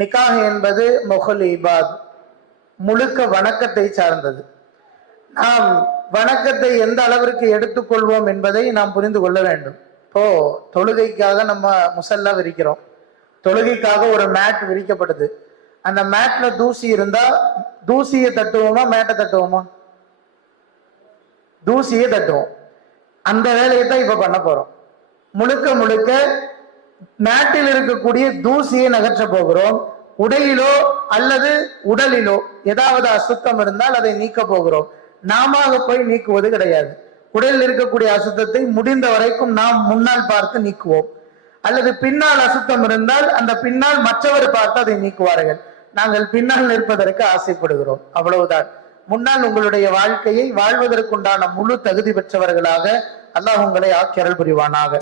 நிக்காஹ் என்பது மொஹல் இபாத் முழுக்க வணக்கத்தை சார்ந்தது. நாம் வணக்கத்தை எந்த அளவிற்கு எடுத்துக்கொள்வோம் என்பதை நாம் புரிந்து கொள்ள வேண்டும். இப்போ தொழுகைக்காக நம்ம முசல்லா விரிக்கிறோம். தொழுகைக்காக ஒரு மேட் விரிக்கப்படுது அந்த மேட்ல தூசி இருந்தா தூசியை தட்டுவோமா மேட்டை தட்டுவோமா? தூசியை தட்டுவோம். அந்த வேலையை தான் இப்ப பண்ண போறோம். முழுக்க முழுக்க மேட்டில் இருக்கக்கூடிய தூசியை நகற்ற போகிறோம். உடையிலோ அல்லது உடலிலோ ஏதாவது அசுத்தம் இருந்தால் அதை நீக்க போகிறோம். நாம போய் நீக்குவது கிடையாது. உடலில் இருக்கக்கூடிய அசுத்தத்தை முடிந்த வரைக்கும் நாம் முன்னால் பார்த்து நீக்குவோம். அல்லது பின்னால் அசுத்தம் இருந்தால் அந்த பின்னால் மற்றவர் பார்த்து அதை நீக்குவார்கள். நாங்கள் பின்னால் நிற்பதற்கு ஆசைப்படுகிறோம். அவ்வளவுதான். முன்னால் உங்களுடைய வாழ்க்கையை வாழ்வதற்குண்டான முழு தகுதி பெற்றவர்களாக அல்லாஹ் உங்களை ஆக்கியரல் புரிவானாக.